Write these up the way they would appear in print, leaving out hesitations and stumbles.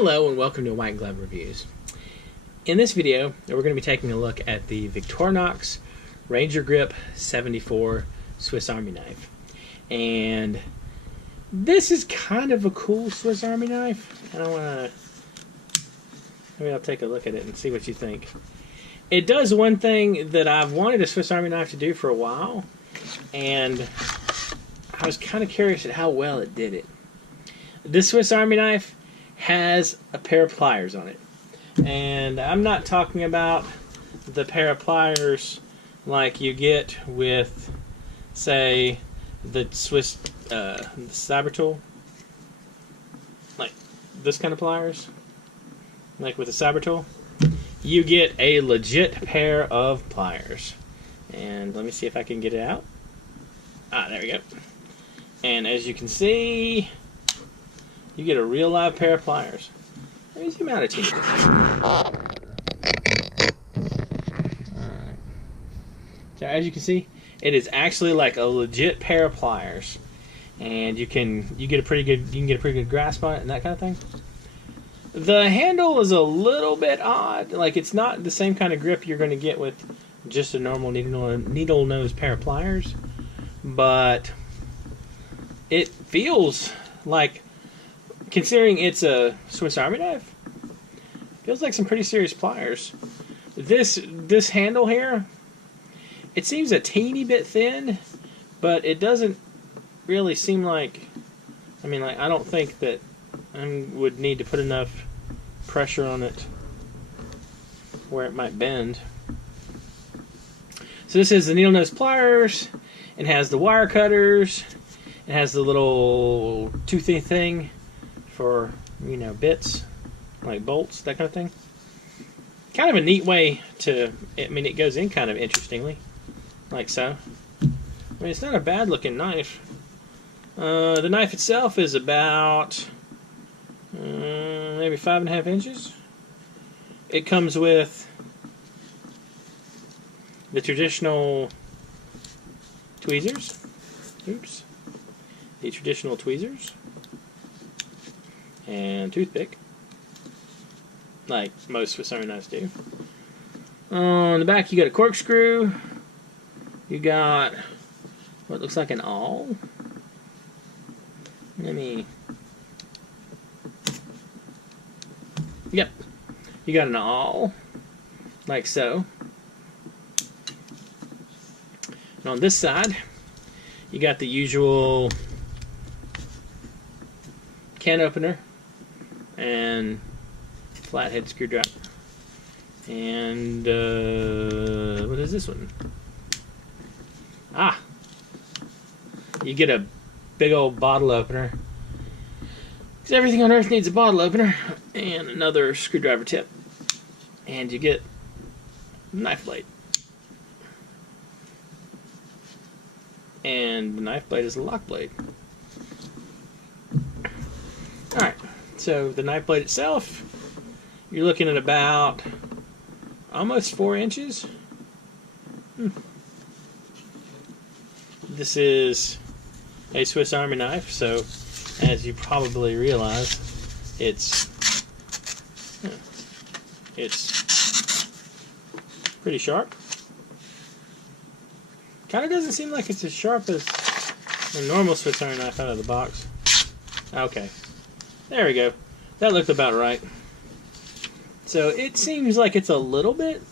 Hello and welcome to White Glove Reviews. In this video, we're going to be taking a look at the Victorionx Rangergrip 74 Swiss Army knife. And this is kind of a cool Swiss Army knife. Maybe I'll take a look at it and see what you think. It does one thing that I've wanted a Swiss Army knife to do for a while, and I was kind of curious at how well it did it. This Swiss Army knife has a pair of pliers on it, and I'm not talking about the pair of pliers like you get with, say, the Swiss saber tool, like this kind of pliers, like with the saber tool. You get a legit pair of pliers, and let me see if I can get it out. There we go. And as you can see, you get a real live pair of pliers. Let me zoom out a teeny bit. Alright. So as you can see, it is actually like a legit pair of pliers. And you can get a pretty good grasp on it and that kind of thing. The handle is a little bit odd. Like, it's not the same kind of grip you're going to get with just a normal needle nose pair of pliers. But it feels like, considering it's a Swiss Army knife, feels like some pretty serious pliers. This handle here, it seems a teeny bit thin, but it doesn't really seem like, I don't think that I would need to put enough pressure on it where it might bend. So this is the Needlenose Pliers. It has the wire cutters. It has the little toothy thing for, bits, like bolts, that kind of thing. Kind of a neat way to, it goes in kind of interestingly, like so. It's not a bad looking knife. The knife itself is about maybe 5.5 inches. It comes with the traditional tweezers. The traditional tweezers. And toothpick, like most Swiss Army knives do. On the back, you got a corkscrew. You got what looks like an awl. Yep, you got an awl, like so. And on this side, you got the usual can opener and flathead screwdriver. And what is this one? You get a big old bottle opener, because everything on earth needs a bottle opener, and another screwdriver tip, and you get a knife blade. And the knife blade is a lock blade. Alright, so the knife blade itself, you're looking at about almost 4 inches. This is a Swiss Army knife, so as you probably realize, it's pretty sharp. Kind of doesn't seem like it's as sharp as a normal Swiss Army knife out of the box. Okay. There we go. That looked about right. So it seems like it's a little bit,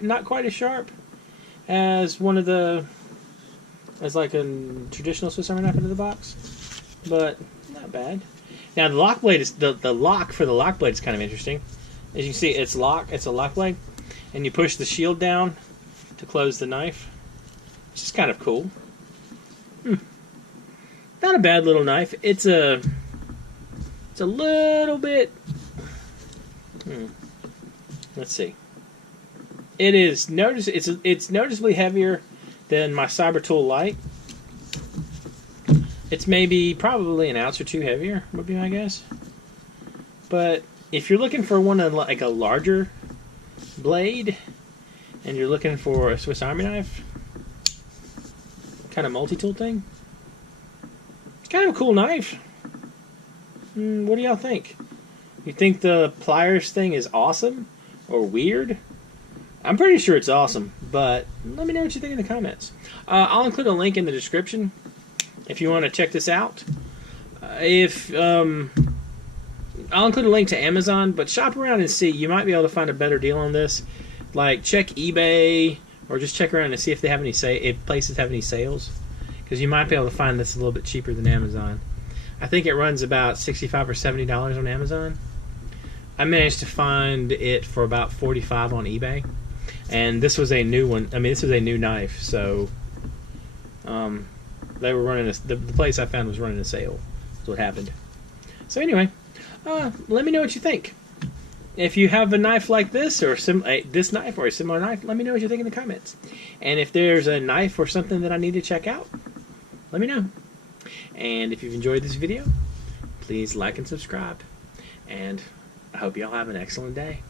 not quite as sharp as as like a traditional Swiss Army knife out of the box, but not bad. Now the lock blade is the lock for the lock blade is kind of interesting. As you can see, it's a lock blade, and you push the shield down to close the knife, which is kind of cool. Not a bad little knife. It's a little bit. Let's see. It's noticeably heavier than my Saber Tool Light. It's probably an ounce or two heavier, would be my guess. But if you're looking for one like a larger blade, and you're looking for a Swiss Army knife, kind of multi-tool thing, it's kind of a cool knife. What do y'all think? You think the pliers thing is awesome or weird? I'm pretty sure it's awesome, but let me know what you think in the comments. I'll include a link in the description if you want to check this out. I'll include a link to Amazon, but shop around and see. You might be able to find a better deal on this. Like, check eBay, or just check around and see if they have any if places have any sales, because you might be able to find this a little bit cheaper than Amazon. I think it runs about $65 or $70 on Amazon. I managed to find it for about $45 on eBay, and this was a new one. I mean, this was a new knife, so they were running the place I found was running a sale. That's what happened. So anyway, let me know what you think. If you have a knife like this, or this knife, or a similar knife, let me know what you think in the comments. And if there's a knife or something that I need to check out, let me know. And if you've enjoyed this video, please like and subscribe. And I hope y'all have an excellent day.